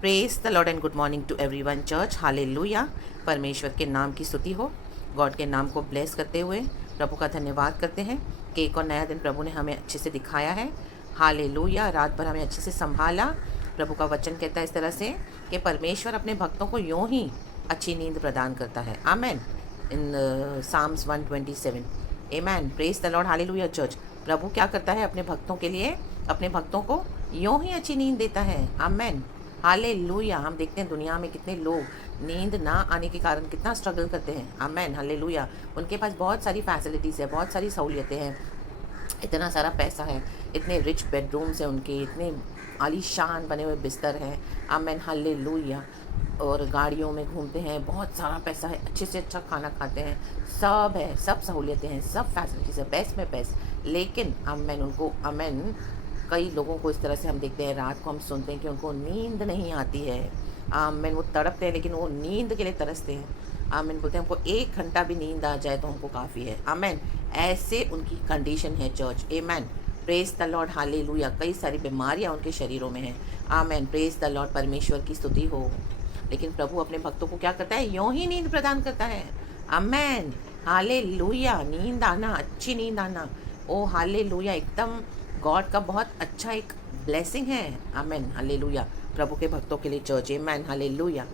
Praise the Lord and good morning to everyone church. Hallelujah. परमेश्वर के नाम की स्तुति हो। गॉड के नाम को ब्लेस करते हुए प्रभु का धन्यवाद करते हैं कि एक और नया दिन प्रभु ने हमें अच्छे से दिखाया है। हालेलुया। रात भर हमें अच्छे से संभाला। प्रभु का वचन कहता है इस तरह से कि परमेश्वर अपने भक्तों को यूं ही अच्छी नींद प्रदान करता है। Amen. In Psalms 127। Amen. Praise the Lord. Hallelujah church. प्रभु क्या करता है अपने भक्तों के लिए, अपने भक्तों को यूं ही अच्छी नींद देता है। आमेन। हालेलुया। हम देखते हैं दुनिया में कितने लोग नींद ना आने के कारण कितना स्ट्रगल करते हैं। आमेन। हालेलुया। उनके पास बहुत सारी फैसिलिटीज़ है, बहुत सारी सहूलियतें हैं, इतना सारा पैसा है, इतने रिच बेडरूम्स हैं उनके, इतने आलीशान बने हुए बिस्तर हैं। आमेन। हालेलुया। और गाड़ियों में घूमते हैं, बहुत सारा पैसा है, अच्छे से अच्छा खाना खाते हैं, सब है, सब सहूलियतें हैं, सब फैसिलिटीज़ है, बेस्ट में बेस्ट। लेकिन आमेन उनको आमेन कई लोगों को इस तरह से हम देखते हैं, रात को हम सुनते हैं कि उनको नींद नहीं आती है। आमीन। वो तड़पते हैं लेकिन वो नींद के लिए तरसते हैं। आमीन। बोलते हैं हमको 1 घंटा भी नींद आ जाए तो हमको काफ़ी है। आमीन। ऐसे उनकी कंडीशन है चर्च। आमीन। Praise the Lord. हालेलुया। कई सारी बीमारियां उनके शरीरों में हैं। आमीन। Praise the Lord. परमेश्वर की स्तुति हो। लेकिन प्रभु अपने भक्तों को क्या करता है, यूं ही नींद प्रदान करता है। आमीन। हालेलुया। नींद आना, अच्छी नींद आना, ओ हालेलुया, एकदम गॉड का बहुत अच्छा एक ब्लेसिंग है। आमेन। हालेलुया। प्रभु के भक्तों के लिए चर्च। आमेन। हालेलुया।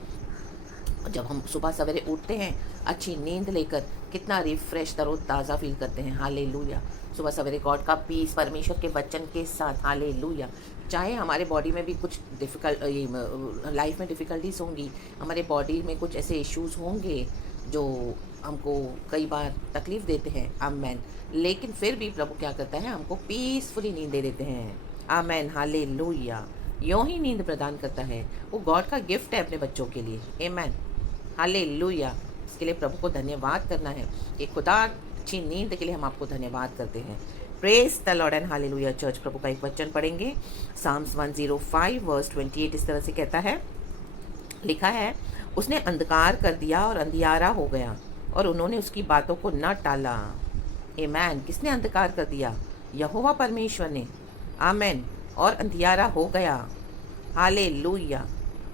जब हम सुबह सवेरे उठते हैं अच्छी नींद लेकर, कितना रिफ्रेश तरोताज़ा फील करते हैं। हालेलुया। सुबह सवेरे गॉड का पीस परमेश्वर के वचन के साथ। हालेलुया। चाहे हमारे बॉडी में भी कुछ लाइफ में डिफ़िकल्टीज होंगी, हमारे बॉडी में कुछ ऐसे इश्यूज होंगे जो हमको कई बार तकलीफ़ देते हैं। आमेन। लेकिन फिर भी प्रभु क्या करता है, हमको पीसफुली नींद दे देते हैं। आमेन। हालेलुया। यूं ही नींद प्रदान करता है। वो गॉड का गिफ्ट है अपने बच्चों के लिए। आमेन। हालेलुया। इसके लिए प्रभु को धन्यवाद करना है कि खुदा अच्छी नींद के लिए हम आपको धन्यवाद करते हैं। Praise the Lord and hallelujah church. प्रभु का एक वचन पढ़ेंगे, साम्स 105 वर्स 28। इस तरह से कहता है, लिखा है, उसने अंधकार कर दिया और अंधियारा हो गया और उन्होंने उसकी बातों को न टाला। आमेन। किसने अंधकार कर दिया? यहोवा परमेश्वर ने। आमेन। और अंधियारा हो गया। हालेलुया।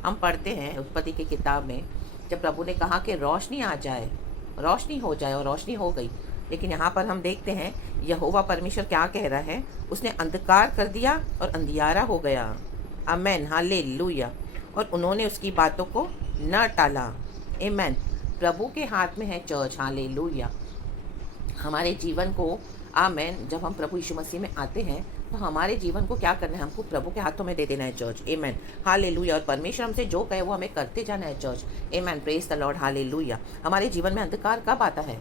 हम पढ़ते हैं उत्पत्ति की किताब में, जब प्रभु ने कहा कि रोशनी आ जाए, रोशनी हो जाए, और रोशनी हो गई। लेकिन यहाँ पर हम देखते हैं यहोवा परमेश्वर क्या कह रहा है, उसने अंधकार कर दिया और अंधियारा हो गया। आमेन। हालेलुया। और उन्होंने उसकी बातों को न टाला। आमेन। प्रभु के हाथ में है चर्च। हालेलुया। हमारे जीवन को, आमेन, जब हम प्रभु यीशु मसीह में आते हैं तो हमारे जीवन को क्या करना है, हमको प्रभु के हाथों में दे देना है चर्च। आमेन। हालेलुया। और परमेश्वर हमसे जो कहे वो हमें करते जाना है church. Amen. Praise the Lord. Hallelujah. हमारे जीवन में अंधकार कब आता है?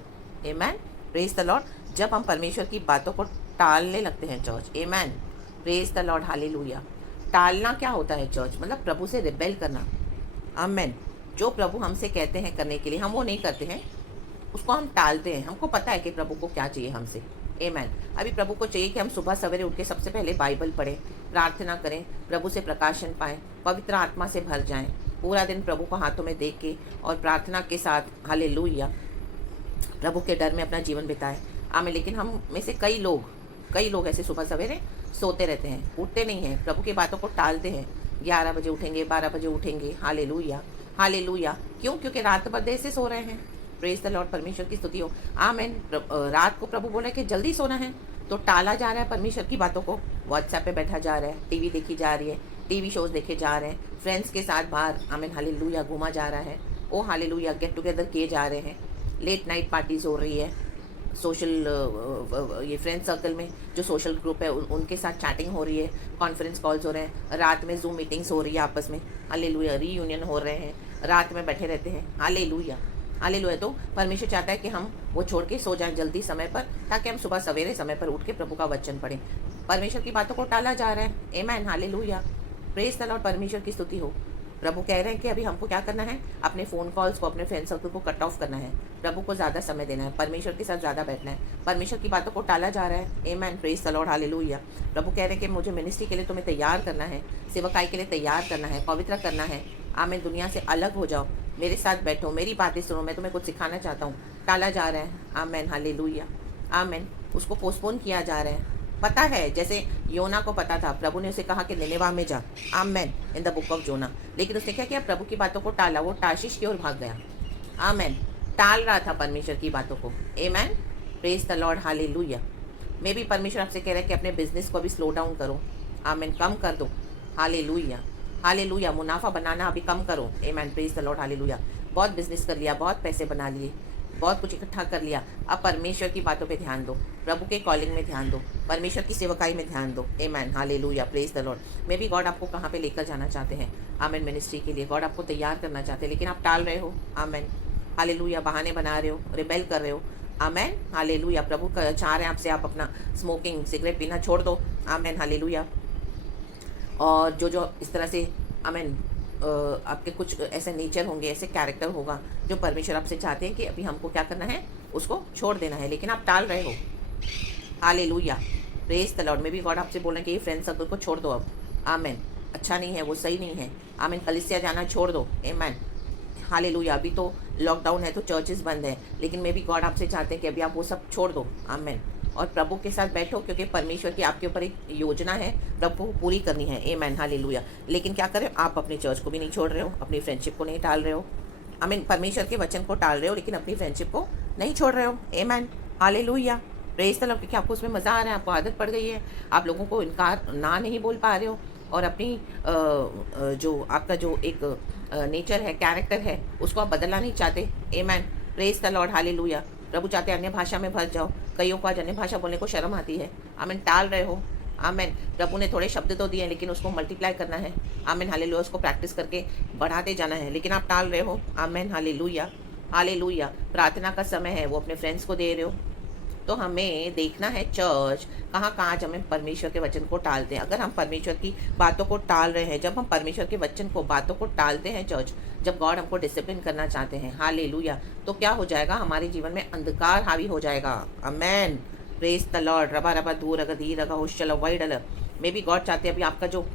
आमेन। Praise the Lord. जब हम परमेश्वर की बातों को टालने लगते हैं church. Amen. Praise the Lord. Hallelujah. टालना क्या होता है चर्च? मतलब प्रभु से रिबेल करना। आमेन। जो प्रभु हमसे कहते हैं करने के लिए, हम वो नहीं करते हैं, उसको हम टालते हैं। हमको पता है कि प्रभु को क्या चाहिए हमसे। आमेन। अभी प्रभु को चाहिए कि हम सुबह सवेरे उठ के सबसे पहले बाइबल पढ़ें, प्रार्थना करें, प्रभु से प्रकाशन पाएं, पवित्र आत्मा से भर जाएं, पूरा दिन प्रभु को हाथों में देख के और प्रार्थना के साथ, हालेलुया, प्रभु के डर में अपना जीवन बिताएं। आमेन। लेकिन हम में से कई लोग ऐसे सुबह सवेरे सोते रहते हैं, उठते नहीं हैं, प्रभु की बातों को टालते हैं। 11 बजे उठेंगे, 12 बजे उठेंगे। हालेलुया। हालेलुया। क्यों? क्योंकि रात भर देर से सो रहे हैं। Praise the Lord. परमेश्वर की स्तुति हो। आमेन। रात को प्रभु बोला कि जल्दी सोना है, तो टाला जा रहा है परमेश्वर की बातों को। व्हाट्सएप पे बैठा जा रहा है, टीवी देखी जा रही है, टीवी शोज देखे जा रहे हैं, फ्रेंड्स के साथ बाहर, आमेन, हालेलुया, घूमा जा रहा है। ओ हालेलुया। गेट टुगेदर किए जा रहे हैं, लेट नाइट पार्टीज हो रही है, सोशल ये फ्रेंड सर्कल में जो सोशल ग्रुप है उनके साथ चैटिंग हो रही है, कॉन्फ्रेंस कॉल्स हो रहे हैं, रात में जूम मीटिंग्स हो रही है आपस में। हालेलुया। रीयूनियन हो रहे हैं, रात में बैठे रहते हैं। हालेलुया। हालेलुया। तो परमेश्वर चाहता है कि हम वो छोड़ के सो जाएं जल्दी समय पर, ताकि हम सुबह सवेरे समय पर उठ के प्रभु का वचन पढ़ें। परमेश्वर की बातों को टाला जा रहा है। आमेन। हालेलुया। Praise the Lord. परमेश्वर की स्तुति हो। प्रभु कह रहे हैं कि अभी हमको क्या करना है, अपने फ़ोन कॉल्स को, अपने फ्रेंड सर्कल को कट ऑफ करना है, प्रभु को ज़्यादा समय देना है, परमेश्वर के साथ ज़्यादा बैठना है। परमेश्वर की बातों को टाला जा रहा है। Amen. Praise the Lord. Hallelujah. प्रभु कह रहे हैं कि मुझे मिनिस्ट्री के लिए तुम्हें तैयार करना है, सेवकाई के लिए तैयार करना है, पवित्र करना है। आमेन। दुनिया से अलग हो जाओ, मेरे साथ बैठो, मेरी बातें सुनो, मैं तुम्हें कुछ सिखाना चाहता हूँ। टाला जा रहा है। आमेन। हालेलुया। आमेन। उसको पोस्टपोन किया जा रहा है। पता है, जैसे योना को पता था, प्रभु ने उसे कहा कि निनेवा में जा, आमेन, इन द बुक ऑफ जोना, लेकिन उसने क्या किया, प्रभु की बातों को टाला, वो तार्शीश की ओर भाग गया, आमेन, टाल रहा था परमेश्वर की बातों को, आमेन, प्रेज द लॉर्ड, हालेलुया। मे भी परमेश्वर आपसे कह रहा है कि अपने बिजनेस को अभी स्लो डाउन करो, आमेन, कम कर दो, हालेलुया, हालेलुया, मुनाफा बनाना अभी कम करो, आमेन, प्रेज द लॉर्ड, हालेलुया। बहुत बिजनेस कर लिया, बहुत पैसे बना लिए, बहुत कुछ इकट्ठा कर लिया, अब परमेश्वर की बातों पे ध्यान दो, प्रभु के कॉलिंग में ध्यान दो, परमेश्वर की सेवकाई में ध्यान दो, amen, hallelujah, praise the Lord. Maybe God आपको कहाँ पे लेकर जाना चाहते हैं, आमेन, मिनिस्ट्री के लिए गॉड आपको तैयार करना चाहते हैं, लेकिन आप टाल रहे हो, आमेन, हालेलुया, बहाने बना रहे हो, रिबेल कर रहे हो, आमेन, हालेलुया। प्रभु चाह रहे हैं आपसे, आप अपना स्मोकिंग, सिगरेट पीना छोड़ दो, आमेन, हालेलुया। और जो इस तरह से, आमेन, आपके कुछ ऐसे नेचर होंगे, ऐसे कैरेक्टर होगा जो परमेश्वर आपसे चाहते हैं कि अभी हमको क्या करना है, उसको छोड़ देना है, लेकिन आप टाल रहे हो, हालेलुया, प्रेज द लॉर्ड। में भी गॉड आपसे बोल रहे हैं कि ये फ्रेंड सर्कल को छोड़ दो अब, आमेन, अच्छा नहीं है, वो सही नहीं है, आमेन, कलीसिया जाना छोड़ दो, आमेन, हालेलुया। अभी तो लॉकडाउन है तो चर्चेस बंद है, लेकिन मे भी गॉड आपसे चाहते हैं कि अभी आप वो सब छोड़ दो, आमेन, और प्रभु के साथ बैठो, क्योंकि परमेश्वर की आपके ऊपर एक योजना है, प्रभु को पूरी करनी है, आमेन, हालेलुया। लेकिन क्या करें, आप अपने चर्च को भी नहीं छोड़ रहे हो, अपनी फ्रेंडशिप को नहीं टाल रहे हो, आमीन, परमेश्वर के वचन को टाल रहे हो, लेकिन अपनी फ्रेंडशिप को नहीं छोड़ रहे हो, आमेन, हालेलुया, प्रेज द लॉर्ड। क्योंकि आपको उसमें मज़ा आ रहा है, आपको आदत पड़ गई है, आप लोगों को इनकार ना नहीं बोल पा रहे हो, और अपनी जो आपका जो एक नेचर है, कैरेक्टर है, उसको आप बदलना नहीं चाहते, आमेन, प्रेज द लॉर्ड, हालेलुया। प्रभु चाहते हैं अन्य भाषा में भर जाओ, कईयों को आज अन्य भाषा बोलने को शर्म आती है, आमीन, टाल रहे हो, आमीन। प्रभु ने थोड़े शब्द तो दिए हैं, लेकिन उसको मल्टीप्लाई करना है, आमीन, हालेलुया, उसको प्रैक्टिस करके बढ़ाते जाना है, लेकिन आप टाल रहे हो, आमीन, हालेलुया, हालेलुया। प्रार्थना का समय है, वो अपने फ्रेंड्स को दे रहे हो, तो हमें देखना है चर्च कहाँ कहाँ आज हमें परमेश्वर के वचन को टालते हैं। अगर हम परमेश्वर की बातों को टाल रहे हैं, जब हम परमेश्वर के वचन को, बातों को टालते हैं चर्च, जब गॉड हमको डिसिप्लिन करना चाहते हैं, हालेलुया, तो क्या हो जाएगा, हमारे जीवन में अंधकार हावी हो जाएगा, आमेन, प्रेज द लॉर्ड, रबा रबा धूर अगर धीर अगर होशल वाइड अल। मे बी गॉड चाहते हैं अभी आपका जो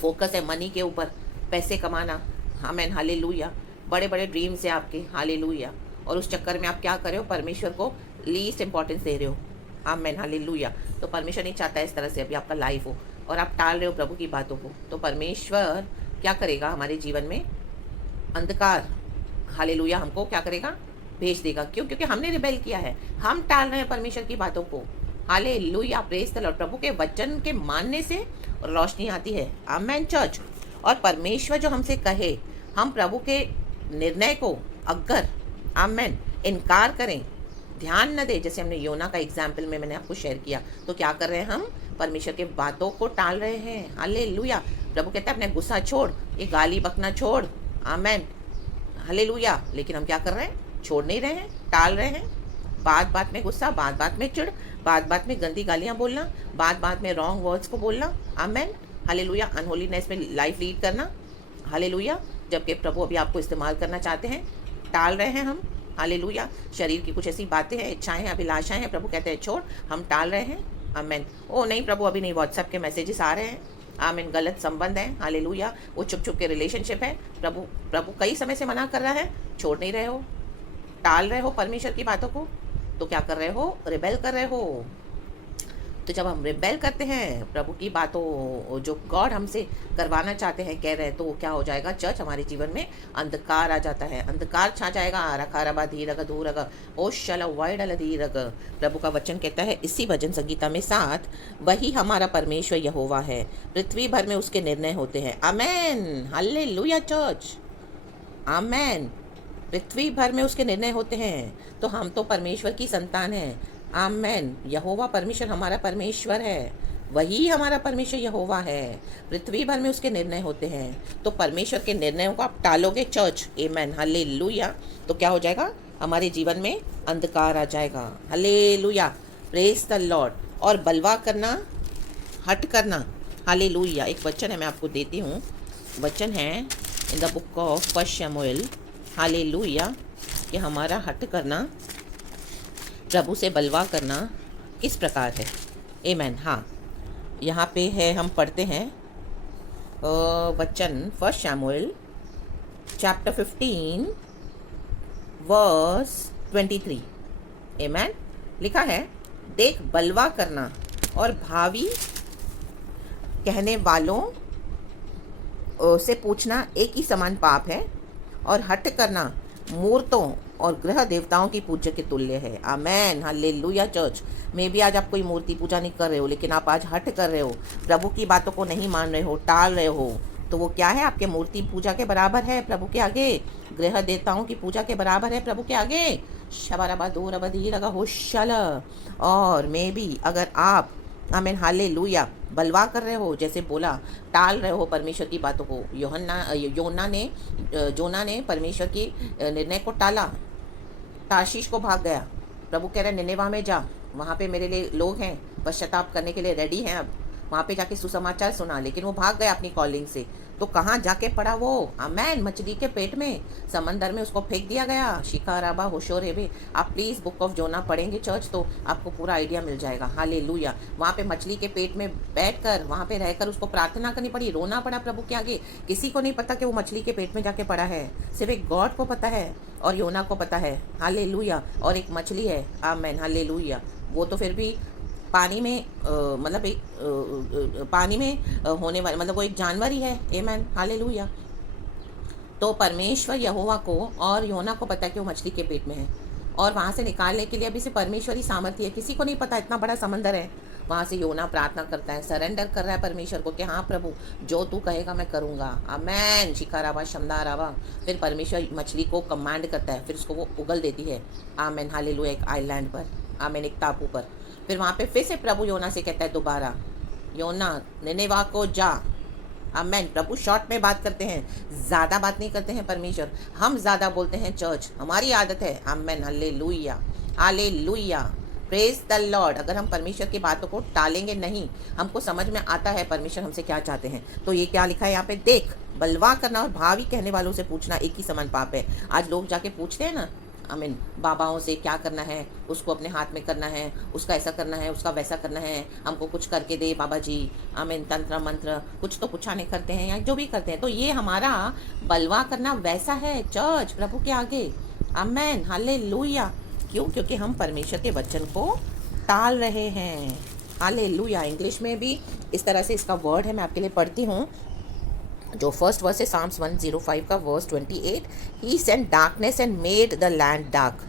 फोकस है मनी के ऊपर, पैसे कमाना, आमेन, हालेलुया, बड़े बड़े ड्रीम्स है आपके, हालेलुया, और उस चक्कर में आप क्या कर रहे हो, परमेश्वर को लीस्ट इंपॉर्टेंस दे रहे हो, आमेन, हालेलुया। तो परमेश्वर नहीं चाहता इस तरह से अभी आपका लाइफ हो, और आप टाल रहे हो प्रभु की बातों को, तो परमेश्वर क्या करेगा, हमारे जीवन में अंधकार, हालेलुया, हमको क्या करेगा, भेज देगा। क्यों? क्योंकि हमने रिबेल किया है, हम टाल रहे हैं परमेश्वर की बातों को, हालेलुया, प्रेज द लॉर्ड। प्रभु के वचन के मानने से रोशनी आती है, आमेन, चर्च। और परमेश्वर जो हमसे कहे, हम प्रभु के निर्णय को अगर, आमेन, इनकार करें, ध्यान न दे, जैसे हमने योना का एग्जाम्पल में मैंने आपको शेयर किया, तो क्या कर रहे हैं हम, परमेश्वर के बातों को टाल रहे हैं, हालेलुया। प्रभु कहता है अपने गुस्सा छोड़, ये गाली बकना छोड़, आमेन, हालेलुया। लेकिन हम क्या कर रहे हैं, छोड़ नहीं रहे हैं, टाल रहे हैं, बात बात में गुस्सा, बात बात में चिढ़, बात बात में गंदी गालियाँ बोलना, बात बात में रॉन्ग वर्ड्स को बोलना, आमेन, हालेलुया, अनहोलीनेस में लाइफ लीड करना, हालेलुया। जबकि प्रभु अभी आपको इस्तेमाल करना चाहते हैं, टाल रहे हैं हम, हालेलुया। शरीर की कुछ ऐसी बातें हैं, इच्छाएं हैं, अभिलाषाएं हैं, प्रभु कहते हैं छोड़, हम टाल रहे हैं, आमेन। ओ नहीं प्रभु अभी नहीं, व्हाट्सएप के मैसेजेस आ रहे हैं, आमीन, गलत संबंध है, हालेलुया, वो छुप छुप के रिलेशनशिप है, प्रभु कई समय से मना कर रहा है, छोड़ नहीं रहे हो, टाल रहे हो परमेश्वर की बातों को, तो क्या कर रहे हो, रिबेल कर रहे हो। तो जब हम रिबेल करते हैं प्रभु की बातों, जो गॉड हमसे करवाना चाहते हैं, कह रहे हैं, तो क्या हो जाएगा, चर्च, हमारे जीवन में अंधकार आ जाता है, अंधकार छा जाएगा, रखा रबा धीरग धूरग ओ शल वाइडल धीरग। प्रभु का वचन कहता है इसी भजन संगीता में 7, वही हमारा परमेश्वर यहोवा है, पृथ्वी भर में उसके निर्णय होते हैं, आमेन, हालेलुया, चर्च, आमेन। पृथ्वी भर में उसके निर्णय होते हैं, तो हम तो परमेश्वर की संतान हैं, आमेन। यहोवा परमेश्वर हमारा परमेश्वर है, वही हमारा परमेश्वर यहोवा है, पृथ्वी भर में उसके निर्णय होते हैं। तो परमेश्वर के निर्णयों को आप टालोगे चर्च, आमेन, हालेलुया, तो क्या हो जाएगा, हमारे जीवन में अंधकार आ जाएगा, हालेलुया, प्रेज द लॉर्ड। और बलवा करना, हट करना, हालेलुया। एक वचन है, मैं आपको देती हूँ, वचन है in the book of first शमूएल, हालेलुया, कि हमारा हट करना, प्रभु से बलवा करना किस प्रकार है, आमेन। हाँ, यहाँ पे है, हम पढ़ते हैं वचन फर्स्ट शमूएल चैप्टर 15 वर्स 23, आमेन। लिखा है, देख बलवा करना और भावी कहने वालों से पूछना एक ही समान पाप है, और हट करना मूर्तों और ग्रह देवताओं की पूजा के तुल्य है। आमेन, हालेलुया। चर्च में भी आज आप कोई मूर्ति पूजा नहीं कर रहे हो, लेकिन आप आज हट कर रहे हो, प्रभु की बातों को नहीं मान रहे हो, टाल रहे हो, तो वो क्या है? आपके मूर्ति पूजा के बराबर है प्रभु के आगे, ग्रह देवताओं की पूजा के बराबर है प्रभु के आगे। शबरबा दूर अबधी लगा होशल। और मे भी अगर आप आमीन हालेलुया बलवा कर रहे हो, जैसे बोला, टाल रहे हो परमेश्वर की बातों को। जोना ने परमेश्वर की निर्णय को टाला, ताशीश को भाग गया। प्रभु कह रहे हैं निनेवा में जा, वहाँ पे मेरे लिए लोग हैं, पश्चाताप करने के लिए रेडी हैं। अब वहाँ पे जाके सुसमाचार सुना, लेकिन वो भाग गया अपनी कॉलिंग से। तो कहाँ जाके पड़ा वो? आमेन, मछली के पेट में, समंदर में उसको फेंक दिया गया। शिकाराबा होशोरे भी। आप प्लीज़ बुक ऑफ जोना पढ़ेंगे चर्च, तो आपको पूरा आइडिया मिल जाएगा। हालेलुया। वहाँ पे मछली के पेट में बैठकर, वहाँ पे रहकर उसको प्रार्थना करनी पड़ी, रोना पड़ा प्रभु के आगे। किसी को नहीं पता कि वो मछली के पेट में जाके पड़ा है, सिर्फ एक गॉड को पता है और योना को पता है। हालेलुया। और एक मछली है, आमेन हालेलुया। वो तो फिर भी पानी में मतलब एक पानी में होने वाला, मतलब वो एक जानवर ही है। Amen hallelujah. तो परमेश्वर यहोवा को और योना को पता है कि वो मछली के पेट में है, और वहाँ से निकालने के लिए अभी से परमेश्वर ही सामर्थ्य है। किसी को नहीं पता, इतना बड़ा समंदर है। वहाँ से योना प्रार्थना करता है, सरेंडर कर रहा है परमेश्वर को कि हाँ प्रभु, जो तू कहेगा मैं करूँगा। आमेन, शिकारावा शमदारावा। फिर परमेश्वर मछली को कमांड करता है, फिर उसको वो उगल देती है। Amen hallelujah. एक आइलैंड पर, आमेन, एक टापू पर। फिर वहाँ पे फिर से प्रभु योना से कहता है दोबारा, योना निनेवा को जा। आमेन। प्रभु शॉर्ट में बात करते हैं, ज़्यादा बात नहीं करते हैं परमेश्वर। हम ज़्यादा बोलते हैं चर्च, हमारी आदत है। Amen hallelujah, hallelujah, praise the Lord. अगर हम परमेश्वर की बातों को टालेंगे नहीं, हमको समझ में आता है परमेश्वर हमसे क्या चाहते हैं। तो ये क्या लिखा है यहाँ पे देख, बलवा करना और भावी कहने वालों से पूछना एक ही समान पाप है। आज लोग जाके पूछते हैं ना, आमीन, बाबाओं से क्या करना है, उसको अपने हाथ में करना है, उसका ऐसा करना है, उसका वैसा करना है, हमको कुछ करके दे बाबा जी। आमीन, तंत्र मंत्र कुछ तो पुछाने करते हैं या जो भी करते हैं। तो ये हमारा बलवा करना वैसा है चर्च प्रभु के आगे। आमीन हालेलुया। क्यों? क्योंकि हम परमेश्वर के वचन को टाल रहे हैं। हालेलुया। इंग्लिश में भी इस तरह से इसका वर्ड है, मैं आपके लिए पढ़ती हूँ। जो फर्स्ट वर्स है Psalms 105 का verse 28, he sent darkness and made the land dark,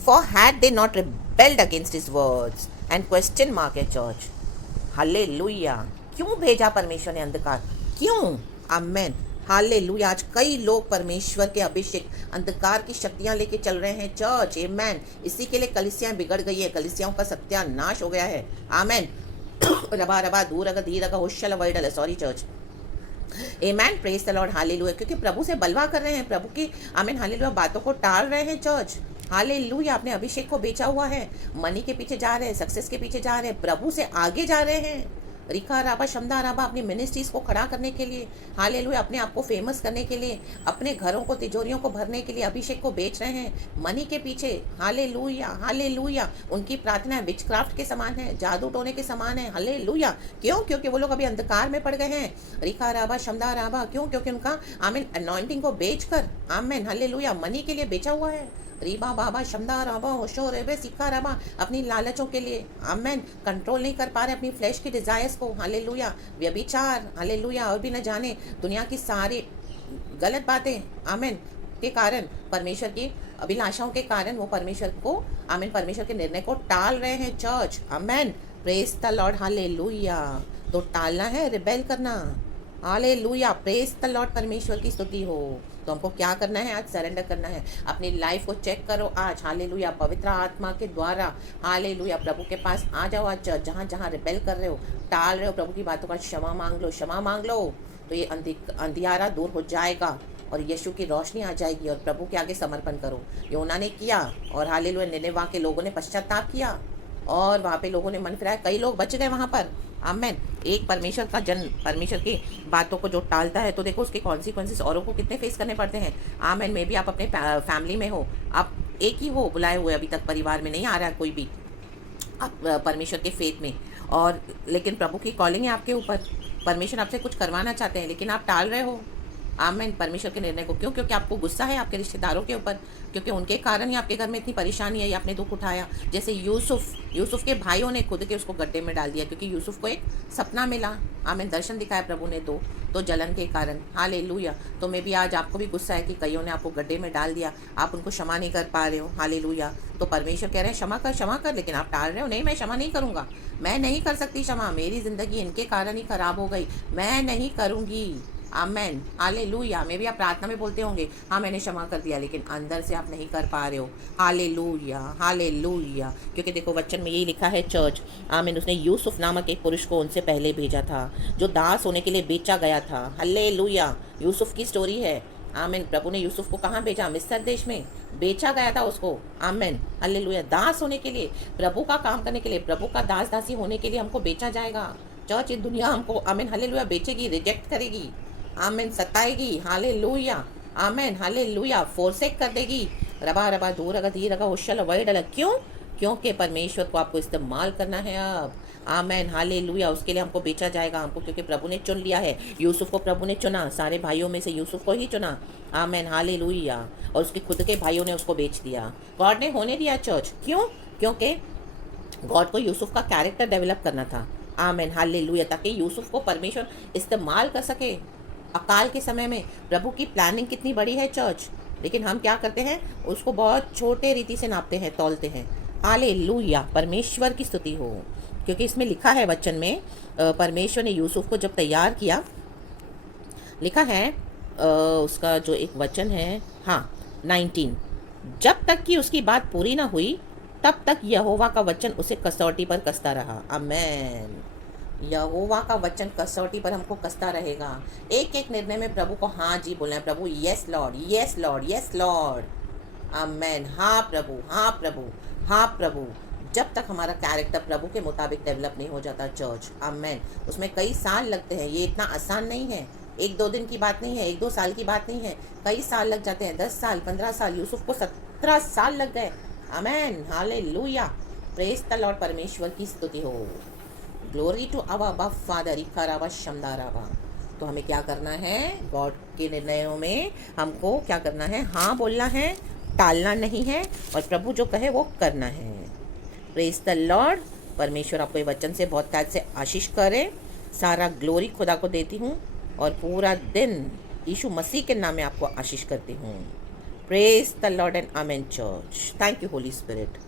for had they not rebelled against his words and question mark है चर्च। हालेलुया। क्यों भेजा परमेश्वर ने अंधकार? क्यों? Amen hallelujah. आज कई लोग परमेश्वर के अभिषेक अंधकार की शक्तियां लेके चल रहे हैं चर्च। आमेन। इसी के लिए कलीसियां बिगड़ गई है, कलीसियाओं का सत्यानाश हो गया है। आमेन। रबा रबा दूर अगर धीर अगर होशल वर्डल, sorry church. Amen, praise the Lord hallelujah. क्योंकि प्रभु से बलवा कर रहे हैं, प्रभु की आमीन हालेलुया बातों को टाल रहे हैं चर्च। हालेलुया। अपने अभिषेक को बेचा हुआ है, मनी के पीछे जा रहे हैं, सक्सेस के पीछे जा रहे हैं, प्रभु से आगे जा रहे हैं। रिखा राबा शमदा राबा अपनी मिनिस्ट्रीज को खड़ा करने के लिए, हालेलुया, अपने आप को फेमस करने के लिए, अपने घरों को, तिजोरियों को भरने के लिए अभिषेक को बेच रहे हैं मनी के पीछे। Hallelujah, hallelujah. उनकी प्रार्थना विचक्राफ्ट के समान है, जादू टोने के समान है। हालेलुया। क्यों? क्योंकि वो लोग अभी अंधकार में पड़ गए हैं। रिखा राबा शमदा राबा। क्यों? क्योंकि उनका आमीन अनॉइंटिंग को बेचकर, आमीन हालेलुया, मनी के लिए बेचा हुआ है। रीबा बाबा शमदा राबा होशो रेबे सिक्का राबा, अपनी लालचों के लिए आमेन कंट्रोल नहीं कर पा रहे अपनी फ्लैश की डिजायर्स को। हालेलुया। व्यभिचार, हालेलुया, और भी न जाने दुनिया की सारी गलत बातें आमेन के कारण, परमेश्वर की अभिलाषाओं के कारण वो परमेश्वर को आमेन परमेश्वर के निर्णय को टाल रहे हैं church. Amen, praise the Lord hallelujah. तो टालना है, रिबेल करना। हालेलुया, प्रेज द लॉर्ड, परमेश्वर की स्तुति हो। तो हमको क्या करना है? आज सरेंडर करना है। अपनी लाइफ को चेक करो आज। हालेलुया, पवित्र आत्मा के द्वारा हालेलुया प्रभु के पास आ जाओ आज। जहाँ जहाँ रिबेल कर रहे हो, टाल रहे हो, प्रभु की बातों का क्षमा मांग लो, क्षमा मांग लो। तो ये अंधियारा दूर हो जाएगा और यीशु की रोशनी आ जाएगी, और प्रभु के आगे समर्पण करो। योना ने किया, और हालेलुया निनेवा के लोगों ने पश्चाताप किया, और वहाँ पे लोगों ने मन फिराया, कई लोग बच गए वहाँ पर। आमेन। एक परमेश्वर का जन परमेश्वर की बातों को जो टालता है, तो देखो उसके कॉन्सिक्वेंसेस औरों को कितने फेस करने पड़ते हैं। आमेन। में भी आप अपने फैमिली में हो, आप एक ही हो बुलाए हुए, अभी तक परिवार में नहीं आ रहा है कोई भी, आप परमेश्वर के फेथ में, और लेकिन प्रभु की कॉलिंग है आपके ऊपर, परमेश्वर आपसे कुछ करवाना चाहते हैं, लेकिन आप टाल रहे हो। आमेन। परमेश्वर के निर्णय को क्यों? क्योंकि आपको गुस्सा है आपके रिश्तेदारों के ऊपर, क्योंकि उनके कारण ही आपके घर में इतनी परेशानी है या आपने दुख उठाया। जैसे यूसुफ के भाइयों ने खुद के उसको गड्ढे में डाल दिया, क्योंकि यूसुफ को एक सपना मिला। आमेन। दर्शन दिखाया प्रभु ने तो जलन के कारण। हालेलुया। तो मैं भी आज आपको भी गुस्सा है कि कईयों ने आपको गड्ढे में डाल दिया, आप उनको क्षमा नहीं कर पा रहे हो। हालेलुया। तो परमेश्वर कह रहे हैं क्षमा कर, लेकिन आप टाल रहे हो। नहीं, मैं क्षमा नहीं करूँगा, मैं नहीं कर सकती क्षमा, मेरी ज़िंदगी इनके कारण ही खराब हो गई, मैं नहीं करूँगी। आमेन। हालेलुया। मे भी आप प्रार्थना में बोलते होंगे हाँ मैंने क्षमा कर दिया, लेकिन अंदर से आप नहीं कर पा रहे हो। Hallelujah, hallelujah. क्योंकि देखो वचन में यही लिखा है चर्च, आमीन, उसने यूसुफ नामक एक पुरुष को उनसे पहले भेजा था, जो दास होने के लिए बेचा गया था। हालेलुया। यूसुफ की स्टोरी है। आमीन। प्रभु ने यूसुफ को कहाँ भेजा? मिस्र देश में बेचा गया था उसको। आमीन। हालेलुया। दास होने के लिए, प्रभु का काम करने के लिए, प्रभु का दास दासी होने के लिए हमको बेचा जाएगा। चर्च, ये दुनिया हमको आमीन हालेलुया बेचेगी, रिजेक्ट करेगी, आमीन, सताएगी। हालेलुया, आमीन, हालेलुया, फोरसेक कर देगी। रबा रबा दूर अगर धीर अगर होशल वही डला। क्यों? क्योंकि परमेश्वर को आपको इस्तेमाल करना है अब। आमीन, हालेलुया। उसके लिए हमको बेचा जाएगा हमको, क्योंकि प्रभु ने चुन लिया है। यूसुफ को प्रभु ने चुना, सारे भाइयों में से यूसुफ को ही चुना। आमीन, हालेलुया। और उसके खुद के भाइयों ने उसको बेच दिया। गॉड ने होने दिया चर्च। क्यों? क्योंकि गॉड को यूसुफ का कैरेक्टर डेवलप करना था। आमीन, हालेलुया। ताकि यूसुफ को परमेश्वर इस्तेमाल कर सके अकाल के समय में। प्रभु की प्लानिंग कितनी बड़ी है चर्च, लेकिन हम क्या करते हैं? उसको बहुत छोटे रीति से नापते हैं, तौलते हैं। हालेलुया। परमेश्वर की स्तुति हो। क्योंकि इसमें लिखा है वचन में, परमेश्वर ने यूसुफ को जब तैयार किया, लिखा है उसका जो एक वचन है, हाँ 19, जब तक कि उसकी बात पूरी ना हुई तब तक यहोवा का वचन उसे कसौटी पर कसता रहा। आमेन। यहोवा का वचन कसौटी पर हमको कसता रहेगा। एक एक निर्णय में प्रभु को हाँ जी बोलना है। प्रभु yes Lord, yes Lord, yes Lord. Amen. हाँ प्रभु, हाँ प्रभु, हाँ प्रभु। जब तक हमारा कैरेक्टर प्रभु के मुताबिक डेवलप नहीं हो जाता चर्च, आमेन, उसमें कई साल लगते हैं। ये इतना आसान नहीं है, एक दो दिन की बात नहीं है, एक दो साल की बात नहीं है, कई साल लग जाते हैं। 10 साल, 15 साल, यूसुफ को 17 साल लग गए। आमेन, हालेलुया। Praise the Lord. परमेश्वर की स्तुति हो। ग्लोरी टू अबा फादर इकारावा शमदारावा। तो हमें क्या करना है? गॉड के निर्णयों में हमको क्या करना है? हाँ बोलना है, टालना नहीं है, और प्रभु जो कहे वो करना है। Praise the Lord. परमेश्वर आपको ये वचन से बहुत ताज से आशीष करे। सारा ग्लोरी खुदा को देती हूँ, और पूरा दिन यीशु मसीह के नाम में आपको आशीष करती हूँ। Praise the Lord and amen church. Thank you Holi spirit.